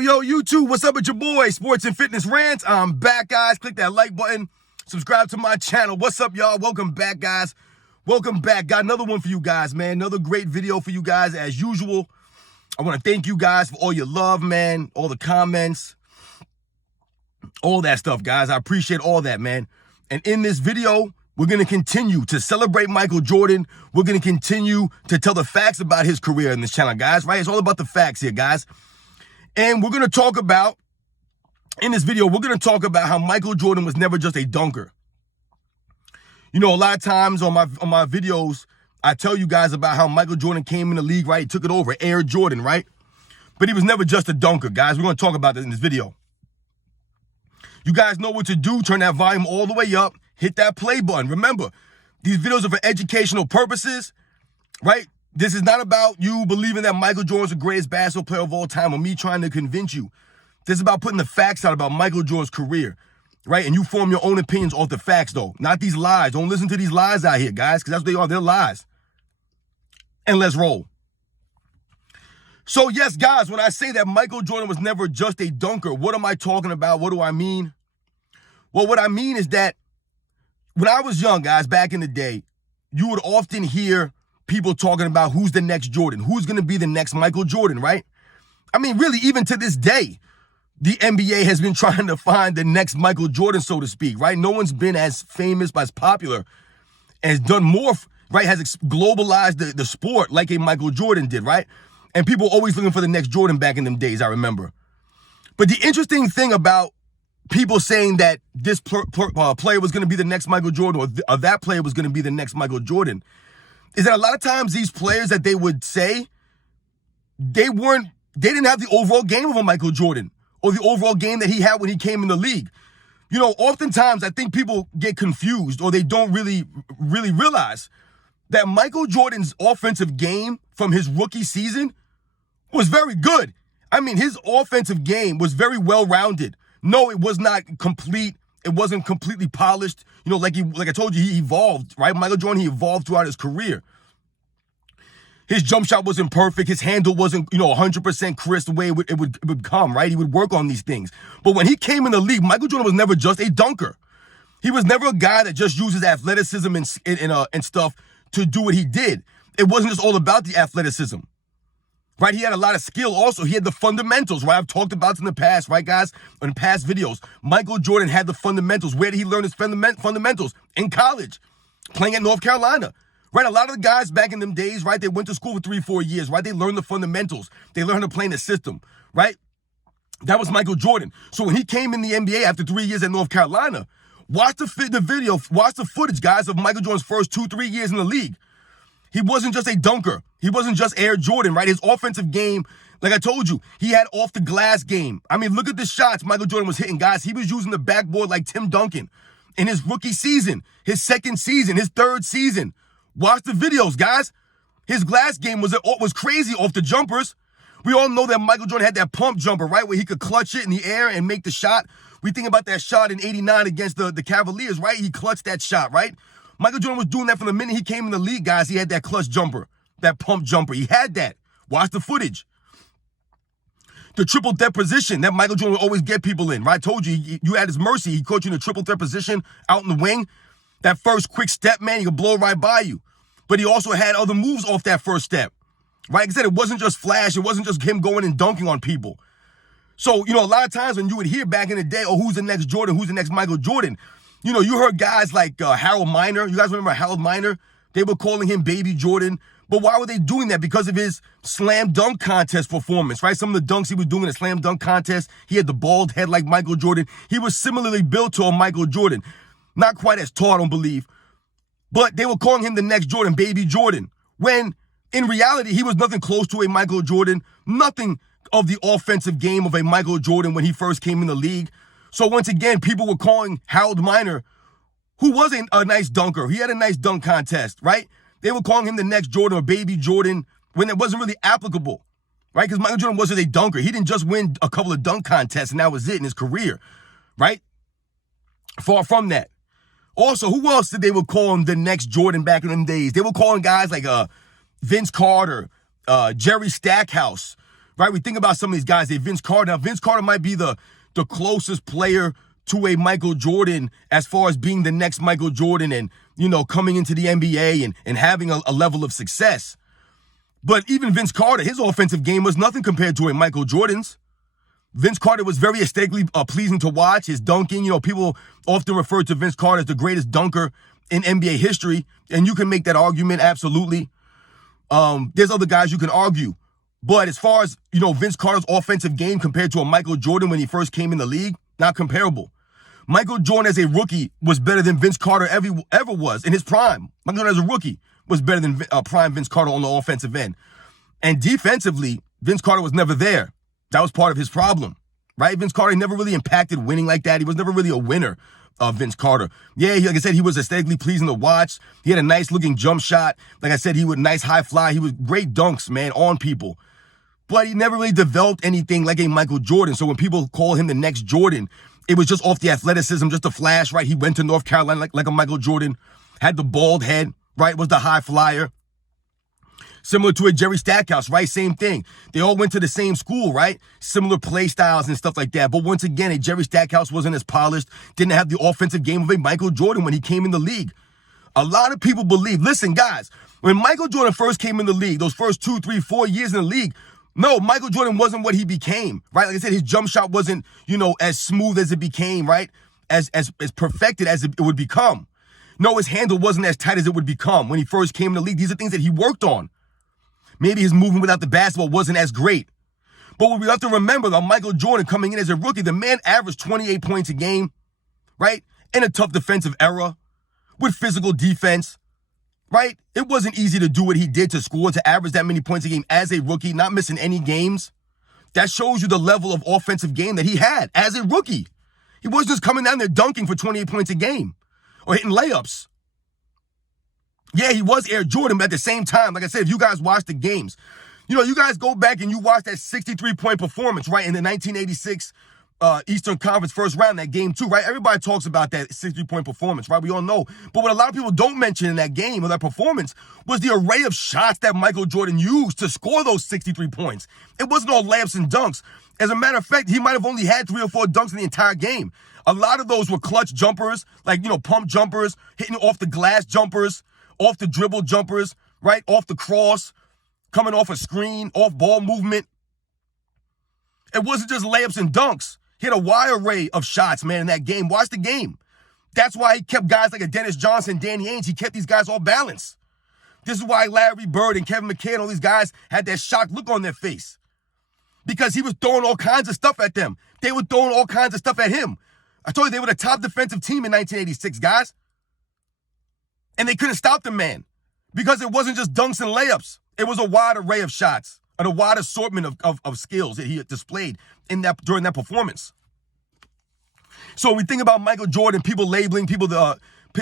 Yo, YouTube, what's up with your boy, Sports and Fitness Rants? I'm back, guys. Click that like button. Subscribe to my channel. What's up, y'all? Welcome back, guys. Welcome back. Got another one for you guys, man. Another great video for you guys, as usual. I want to thank you guys for all your love, man. All the comments. All that stuff, guys. I appreciate all that, man. And in this video, we're going to continue to celebrate Michael Jordan. We're going to continue to tell the facts about his career in this channel, guys, right? It's all about the facts here, guys. And we're going to talk about, in this video, we're going to talk about how Michael Jordan was never just a dunker. You know, a lot of times on my videos, I tell you guys about how Michael Jordan came in the league, right? He took it over, Air Jordan, right? But he was never just a dunker, guys. We're going to talk about that in this video. You guys know what to do. Turn that volume all the way up. Hit that play button. Remember, these videos are for educational purposes, right? This is not about you believing that Michael Jordan's the greatest basketball player of all time or me trying to convince you. This is about putting the facts out about Michael Jordan's career, right? And you form your own opinions off the facts, though. Not these lies. Don't listen to these lies out here, guys, because that's what they are. They're lies. And let's roll. So, yes, guys, when I say that Michael Jordan was never just a dunker, what am I talking about? What do I mean? Well, what I mean is that when I was young, guys, back in the day, you would often hear people talking about who's the next Jordan, who's going to be the next Michael Jordan, right? I mean, really, even to this day, the NBA has been trying to find the next Michael Jordan, so to speak, right? No one's been as famous, as popular, has done more, right? Has globalized the sport like a Michael Jordan did, right? And people always looking for the next Jordan back in them days, I remember. But the interesting thing about people saying that this player was going to be the next Michael Jordan or that player was going to be the next Michael Jordan is that a lot of times these players that they would say, they didn't have the overall game of a Michael Jordan or the overall game that he had when he came in the league. You know, oftentimes I think people get confused or they don't really realize that Michael Jordan's offensive game from his rookie season was very good. I mean, his offensive game was very well-rounded. No, it was not complete. It wasn't completely polished. You know, like I told you, he evolved, right? Michael Jordan, he evolved throughout his career. His jump shot wasn't perfect. His handle wasn't, 100% crisp the way it would come, right? He would work on these things. But when he came in the league, Michael Jordan was never just a dunker. He was never a guy that just uses athleticism and stuff to do what he did. It wasn't just all about the athleticism. Right, he had a lot of skill also. He had the fundamentals, right? I've talked about it in the past, right, guys? In past videos. Michael Jordan had the fundamentals. Where did he learn his fundamentals? In college, playing at North Carolina. Right, a lot of the guys back in them days, right, they went to school for 3-4 years, right? They learned the fundamentals. They learned to play in the system, right? That was Michael Jordan. So when he came in the NBA after 3 years at North Carolina, watch the footage, guys, of Michael Jordan's first 2-3 years in the league. He wasn't just a dunker. He wasn't just Air Jordan, right? His offensive game, like I told you, he had off the glass game. I mean, look at the shots Michael Jordan was hitting, guys. He was using the backboard like Tim Duncan in his rookie season, his second season, his third season. Watch the videos, guys. His glass game was crazy off the jumpers. We all know that Michael Jordan had that pump jumper, right, where he could clutch it in the air and make the shot. We think about that shot in '89 against the Cavaliers, right? He clutched that shot, right? Michael Jordan was doing that from the minute he came in the league, guys. He had that clutch jumper, that pump jumper. He had that. Watch the footage. The triple threat position that Michael Jordan would always get people in, right? I told you, you had his mercy. He caught you in a triple threat position out in the wing. That first quick step, man, he could blow right by you. But he also had other moves off that first step, right? Like I said, it wasn't just flash. It wasn't just him going and dunking on people. So, a lot of times when you would hear back in the day, oh, who's the next Jordan? Who's the next Michael Jordan? You heard guys like Harold Miner. You guys remember Harold Miner? They were calling him Baby Jordan. But why were they doing that? Because of his slam dunk contest performance, right? Some of the dunks he was doing in the slam dunk contest, he had the bald head like Michael Jordan. He was similarly built to a Michael Jordan. Not quite as tall, I don't believe. But they were calling him the next Jordan, Baby Jordan. When in reality, he was nothing close to a Michael Jordan. Nothing of the offensive game of a Michael Jordan when he first came in the league. So once again, people were calling Harold Miner, who was a nice dunker. He had a nice dunk contest, right? They were calling him the next Jordan or Baby Jordan when it wasn't really applicable, right? Because Michael Jordan wasn't a dunker. He didn't just win a couple of dunk contests and that was it in his career, right? Far from that. Also, who else did they were calling the next Jordan back in them days? They were calling guys like Vince Carter, Jerry Stackhouse, right? We think about some of these guys. Vince Carter. Now, Vince Carter might be the closest player to a Michael Jordan as far as being the next Michael Jordan and, coming into the NBA and having a level of success. But even Vince Carter, his offensive game was nothing compared to a Michael Jordan's. Vince Carter was very aesthetically pleasing to watch. His dunking, people often refer to Vince Carter as the greatest dunker in NBA history, and you can make that argument, absolutely. There's other guys you can argue. But as far as, Vince Carter's offensive game compared to a Michael Jordan when he first came in the league, not comparable. Michael Jordan as a rookie was better than Vince Carter ever was in his prime. Michael Jordan as a rookie was better than prime Vince Carter on the offensive end. And defensively, Vince Carter was never there. That was part of his problem, right? Vince Carter never really impacted winning like that. He was never really a winner of Vince Carter. Yeah, like I said, he was aesthetically pleasing to watch. He had a nice looking jump shot. Like I said, he would nice high fly. He was great dunks, man, on people. But he never really developed anything like a Michael Jordan. So when people call him the next Jordan, it was just off the athleticism, just a flash, right? He went to North Carolina like a Michael Jordan, had the bald head, right? Was the high flyer. Similar to a Jerry Stackhouse, right? Same thing. They all went to the same school, right? Similar play styles and stuff like that. But once again, a Jerry Stackhouse wasn't as polished, didn't have the offensive game of a Michael Jordan when he came in the league. A lot of people believe, listen, guys, when Michael Jordan first came in the league, those first 2, 3, 4 years in the league, no, Michael Jordan wasn't what he became, right? Like I said, his jump shot wasn't, as smooth as it became, right? As perfected as it would become. No, his handle wasn't as tight as it would become when he first came in the league. These are things that he worked on. Maybe his movement without the basketball wasn't as great. But what we have to remember, though, Michael Jordan coming in as a rookie, the man averaged 28 points a game, right? In a tough defensive era with physical defense, right? It wasn't easy to do what he did, to score, to average that many points a game as a rookie, not missing any games. That shows you the level of offensive game that he had as a rookie. He wasn't just coming down there dunking for 28 points a game or hitting layups. Yeah, he was Air Jordan, but at the same time, like I said, if you guys watch the games, you guys go back and you watch that 63-point performance, right, in the 1986 Eastern Conference first round, that game too, right? Everybody talks about that 63-point performance, right? We all know. But what a lot of people don't mention in that game or that performance was the array of shots that Michael Jordan used to score those 63 points. It wasn't all layups and dunks. As a matter of fact, he might have only had 3 or 4 dunks in the entire game. A lot of those were clutch jumpers, like, pump jumpers, hitting off the glass jumpers, off the dribble jumpers, right? Off the cross, coming off a screen, off ball movement. It wasn't just layups and dunks. He had a wide array of shots, man, in that game. Watch the game. That's why he kept guys like a Dennis Johnson, Danny Ainge. He kept these guys all balanced. This is why Larry Bird and Kevin McHale, all these guys had that shocked look on their face. Because he was throwing all kinds of stuff at them. They were throwing all kinds of stuff at him. I told you they were the top defensive team in 1986, guys. And they couldn't stop the man because it wasn't just dunks and layups. It was a wide array of shots and a wide assortment of skills that he had displayed during that performance. So when we think about Michael Jordan, people labeling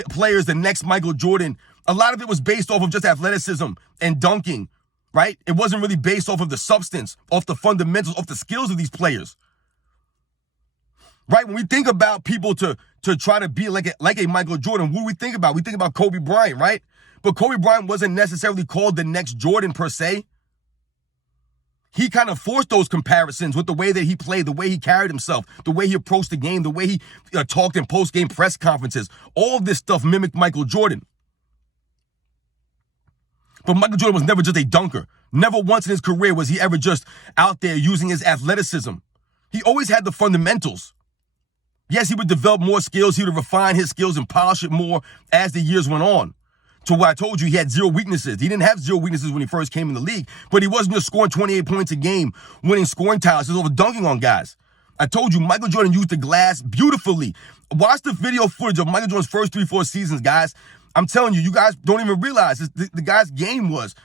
players the next Michael Jordan, a lot of it was based off of just athleticism and dunking, right? It wasn't really based off of the substance, off the fundamentals, off the skills of these players. Right? When we think about people to try to be like a Michael Jordan, what do we think about? We think about Kobe Bryant, right? But Kobe Bryant wasn't necessarily called the next Jordan per se. He kind of forced those comparisons with the way that he played, the way he carried himself, the way he approached the game, the way he talked in post-game press conferences. All of this stuff mimicked Michael Jordan. But Michael Jordan was never just a dunker. Never once in his career was he ever just out there using his athleticism. He always had the fundamentals. Yes, he would develop more skills. He would refine his skills and polish it more as the years went on. To what I told you, he had 0 weaknesses. He didn't have 0 weaknesses when he first came in the league, but he wasn't just scoring 28 points a game, winning scoring titles. He was over dunking on guys. I told you, Michael Jordan used the glass beautifully. Watch the video footage of Michael Jordan's first 3-4 seasons, guys. I'm telling you, you guys don't even realize the guy's game was.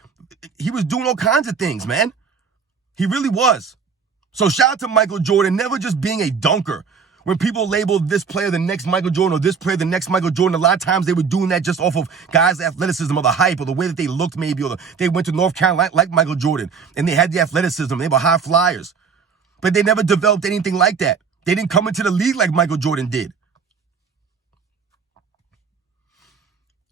He was doing all kinds of things, man. He really was. So shout out to Michael Jordan, never just being a dunker. When people labeled this player the next Michael Jordan or this player the next Michael Jordan, a lot of times they were doing that just off of guys' athleticism or the hype or the way that they looked maybe, or they went to North Carolina like Michael Jordan and they had the athleticism. They were high flyers. But they never developed anything like that. They didn't come into the league like Michael Jordan did.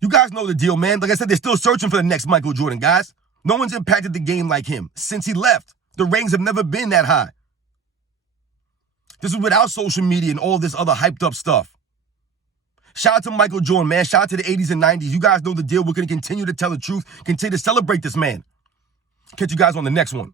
You guys know the deal, man. Like I said, they're still searching for the next Michael Jordan, guys. No one's impacted the game like him since he left. The ratings have never been that high. This is without social media and all this other hyped up stuff. Shout out to Michael Jordan, man. Shout out to the 80s and 90s. You guys know the deal. We're going to continue to tell the truth, continue to celebrate this man. Catch you guys on the next one.